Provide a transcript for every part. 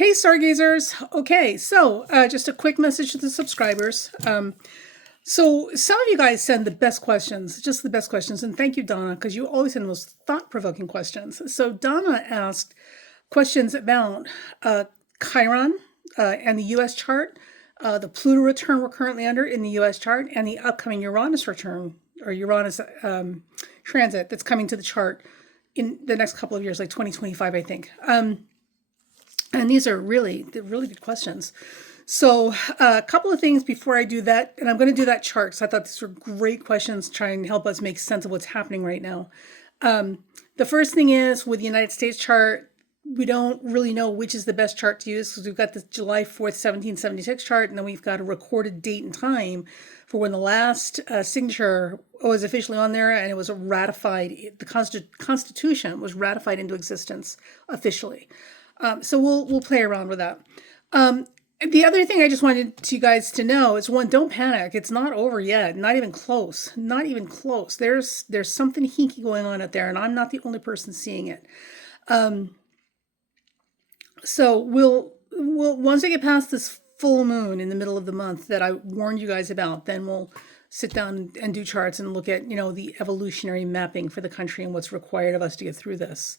Hey, Stargazers. Okay, so just a quick message to the subscribers. So some of you guys send the best questions, just the best questions, and thank you, Donna, because you always send the most thought-provoking questions. So Donna asked questions about Chiron and the U.S. chart, the Pluto return we're currently under in the U.S. chart, and the upcoming Uranus return or Uranus transit that's coming to the chart in the next couple of years, like 2025, I think. And these are really good questions. So a couple of things before I do that, and I'm going to do that chart because I thought these were great questions to try and help us make sense of what's happening right now. The first thing is with the United States chart, we don't really know which is the best chart to use because we've got the July 4th, 1776 chart, and then we've got a recorded date and time for when the last signature was officially on there and it was ratified. The Constitution was ratified into existence officially. So we'll play around with that. The other thing I just wanted you guys to know is, one, don't panic. It's not over yet. Not even close. Not even close. There's something hinky going on out there, and I'm not the only person seeing it. So we'll once we get past this full moon in the middle of the month that I warned you guys about, then we'll sit down and do charts and look at, the evolutionary mapping for the country and what's required of us to get through this.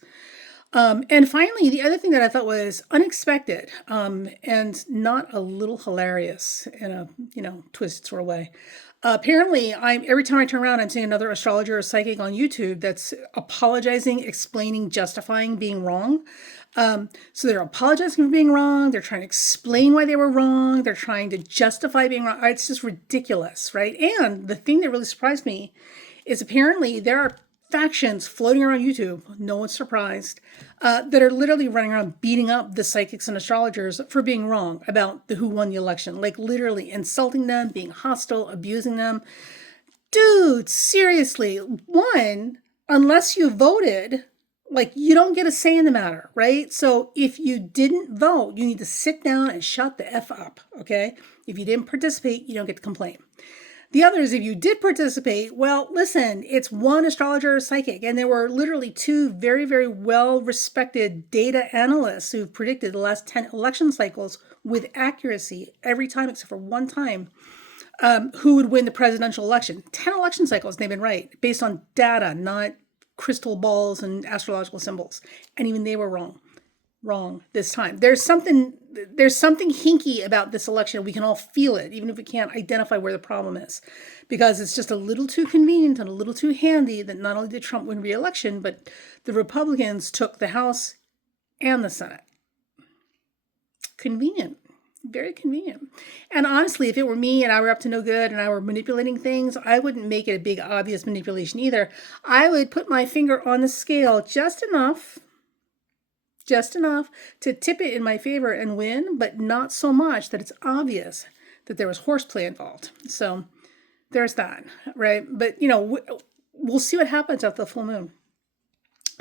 And finally, the other thing that I thought was unexpected and not a little hilarious in a, twisted sort of way. Apparently, every time I turn around, I'm seeing another astrologer or psychic on YouTube that's apologizing, explaining, justifying being wrong. So they're apologizing for being wrong. They're trying to explain why they were wrong. They're trying to justify being wrong. It's just ridiculous, right? And the thing that really surprised me is apparently there are factions floating around YouTube, no one's surprised, that are literally running around beating up the psychics and astrologers for being wrong about who won the election, like literally insulting them, being hostile, abusing them. Dude, seriously, one, unless you voted, like, you don't get a say in the matter, right? So if you didn't vote, you need to sit down and shut the F up, okay? If you didn't participate, you don't get to complain. The others, if you did participate, well, listen, it's one astrologer or psychic, and there were literally two very, very well-respected data analysts who've predicted the last 10 election cycles with accuracy every time except for one time, who would win the presidential election. 10 election cycles, they've been right, based on data, not crystal balls and astrological symbols. And even they were wrong this time. There's something hinky about this election. We can all feel it, even if we can't identify where the problem is, because it's just a little too convenient and a little too handy that not only did Trump win re-election, but the Republicans took the House and the Senate. Convenient. Very convenient. And honestly, if it were me and I were up to no good and I were manipulating things, I wouldn't make it a big obvious manipulation either. I would put my finger on the scale just enough to tip it in my favor and win, but not so much that it's obvious that there was horseplay involved. So there's that, right? But, we'll see what happens after the full moon.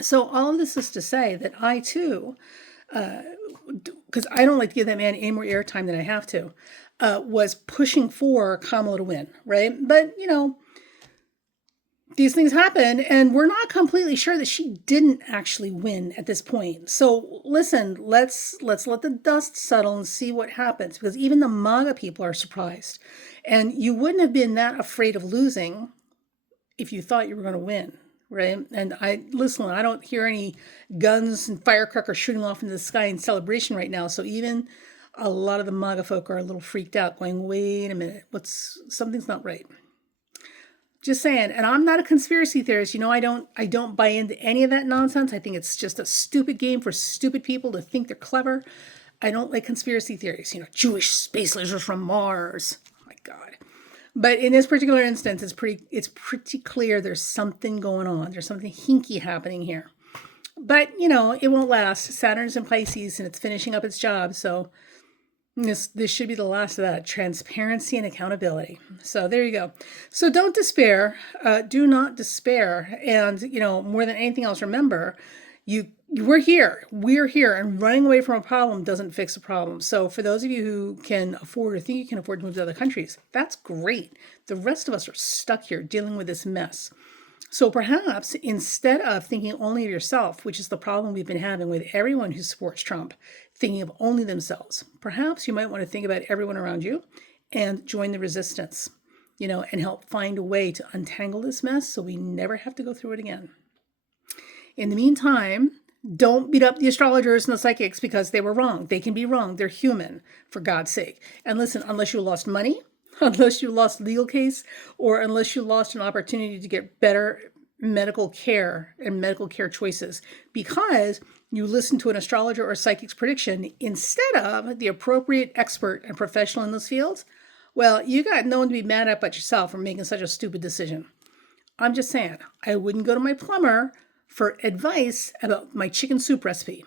So all of this is to say that I too, because I don't like to give that man any more airtime than I have to, was pushing for Kamala to win, right? But, these things happen, and we're not completely sure that she didn't actually win at this point. So listen, let's let the dust settle and see what happens, because even the MAGA people are surprised. And you wouldn't have been that afraid of losing if you thought you were going to win, right? And I don't hear any guns and firecrackers shooting off into the sky in celebration right now. So even a lot of the MAGA folk are a little freaked out, going, wait a minute, something's not right. Just saying. And I'm not a conspiracy theorist. I don't buy into any of that nonsense. I think it's just a stupid game for stupid people to think they're clever. I don't like conspiracy theories. Jewish space lasers from Mars. Oh my God. But in this particular instance, it's pretty clear there's something going on. There's something hinky happening here. But, it won't last. Saturn's in Pisces and it's finishing up its job. So this should be the last of that. Transparency and accountability. So there you go. So don't despair. Do not despair. And, more than anything else, remember, we're here. We're here. And running away from a problem doesn't fix a problem. So for those of you who can afford or think you can afford to move to other countries, that's great. The rest of us are stuck here dealing with this mess. So perhaps instead of thinking only of yourself, which is the problem we've been having with everyone who supports Trump, thinking of only themselves, perhaps you might want to think about everyone around you and join the resistance, and help find a way to untangle this mess so we never have to go through it again. In the meantime, don't beat up the astrologers and the psychics because they were wrong. They can be wrong. They're human, for God's sake. And listen, unless you lost money, unless you lost legal case, or unless you lost an opportunity to get better medical care and medical care choices because you listened to an astrologer or psychic's prediction instead of the appropriate expert and professional in those fields, well, you got no one to be mad at but yourself for making such a stupid decision. I'm just saying, I wouldn't go to my plumber for advice about my chicken soup recipe.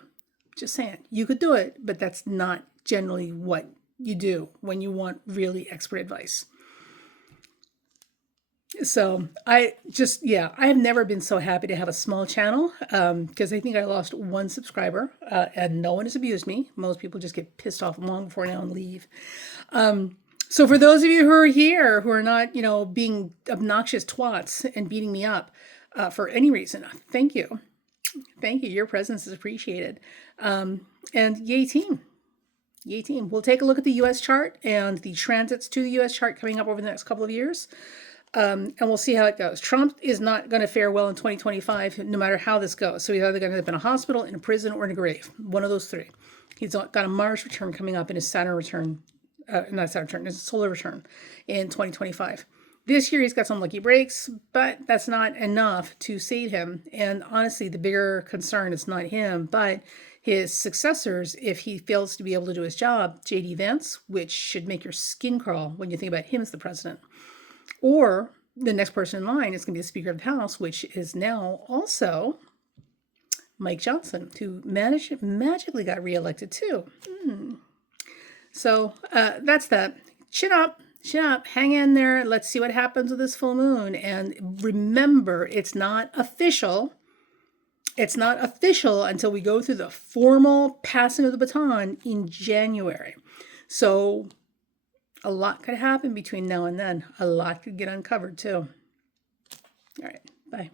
Just saying, you could do it, but that's not generally what you do when you want really expert advice. So I have never been so happy to have a small channel because I think I lost one subscriber and no one has abused me. Most people just get pissed off long before now and leave. So for those of you who are here who are not, being obnoxious twats and beating me up for any reason, thank you. Thank you. Your presence is appreciated. And yay team. Yay team. We'll take a look at the U.S. chart and the transits to the U.S. chart coming up over the next couple of years. And we'll see how it goes. Trump is not going to fare well in 2025, no matter how this goes. So he's either going to end up in a hospital, in a prison, or in a grave. One of those three. He's got a Mars return coming up and his Saturn return, not Saturn return, his solar return in 2025. This year he's got some lucky breaks, but that's not enough to save him. And honestly, the bigger concern is not him, but his successors, if he fails to be able to do his job. J.D. Vance, which should make your skin crawl when you think about him as the president. Or the next person in line is going to be the Speaker of the House, which is now also Mike Johnson, who magically got reelected too. So that's that. Chin up, hang in there. Let's see what happens with this full moon. And remember, it's not official. It's not official until we go through the formal passing of the baton in January. So a lot could happen between now and then. A lot could get uncovered too. All right, bye.